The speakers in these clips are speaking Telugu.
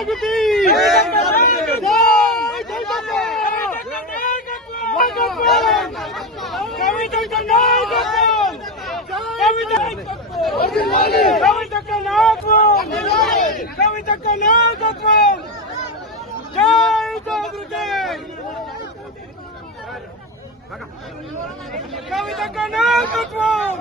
జాగృతి కవితక్క నాయకత్వం జై జాగృతి కవితక్క నాయకత్వం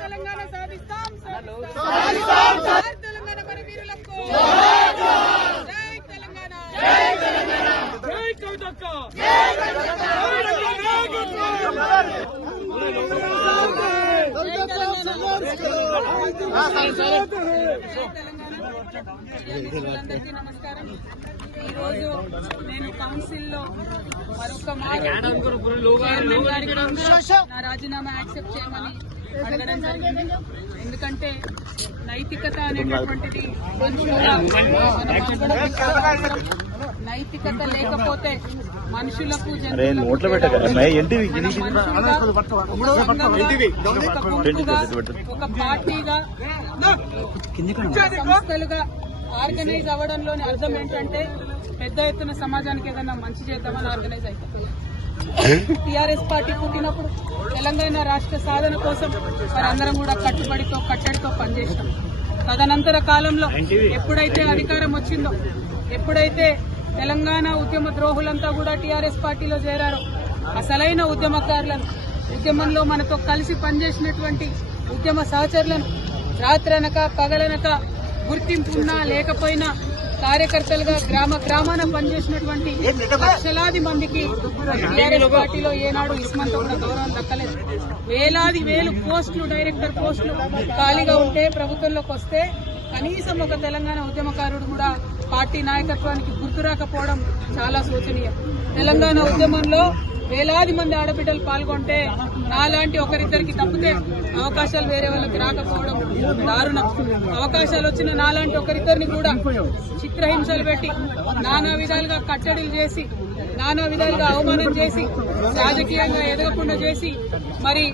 తెలంగాణ సాధిస్తాం తెలంగాణ మన వీరులకు జై తెలంగాణ జై కవితక్క అందరికీ నమస్కారం. ఈరోజు నేను కౌన్సిల్ లో మరొక నా రాజీనామా యాక్సెప్ట్ చేయమని అడగడం జరిగింది. ఎందుకంటే నైతికత అనేటటువంటిది నైతికత లేకపోతే మనుషులకు ఒక పార్టీగా సంస్థలుగా ఆర్గనైజ్ అవ్వడంలోని అర్థం ఏంటంటే పెద్ద ఎత్తున సమాజానికి ఏదైనా మంచి చేద్దామని ఆర్గనైజ్ అవుతాం. టీఆర్ఎస్ పార్టీ పుట్టినప్పుడు తెలంగాణ రాష్ట్ర సాధన కోసం మనందరం కూడా కట్టడితో పనిచేస్తాం. తదనంతర కాలంలో ఎప్పుడైతే అధికారం వచ్చిందో, ఎప్పుడైతే తెలంగాణ ఉద్యమ ద్రోహులంతా కూడా టీఆర్ఎస్ పార్టీలో చేరారో, అసలైన ఉద్యమకారులను, ఉద్యమంలో మనతో కలిసి పనిచేసినటువంటి ఉద్యమ సహచరులను రాత్రనక పగలనక గుర్తింపు ఉన్నా లేకపోయినా కార్యకర్తలుగా గ్రామాన పనిచేసినటువంటి లక్షలాది మందికి టీఆర్ఎస్ పార్టీలో ఏనాడు ఇస్మంతో కూడా గౌరవం దక్కలేదు. వేలు పోస్టులు, డైరెక్టర్ పోస్టులు ఖాళీగా ఉంటే ప్రభుత్వంలోకి వస్తే కనీసం ఒక తెలంగాణ ఉద్యమకారుడు కూడా పార్టీ నాయకత్వానికి గుర్తురాకపోవడం చాలా శోచనీయం. తెలంగాణ ఉద్యమంలో వేలాది మంది ఆడబిడ్డలు పాల్గొంటే నాలాంటి ఒకరిద్దరికి తప్పితే అవకాశాలు వేరే వాళ్ళకి రాకపోవడం దారుణం. అవకాశాలు వచ్చిన నాలాంటి ఒకరిద్దరిని కూడా చిత్రహింసలు పెట్టి, నానా విధాలుగా కట్టడిలు చేసి, నానా విధాలుగా అవమానం చేసి, రాజకీయంగా ఎదగకుండా చేసి మరి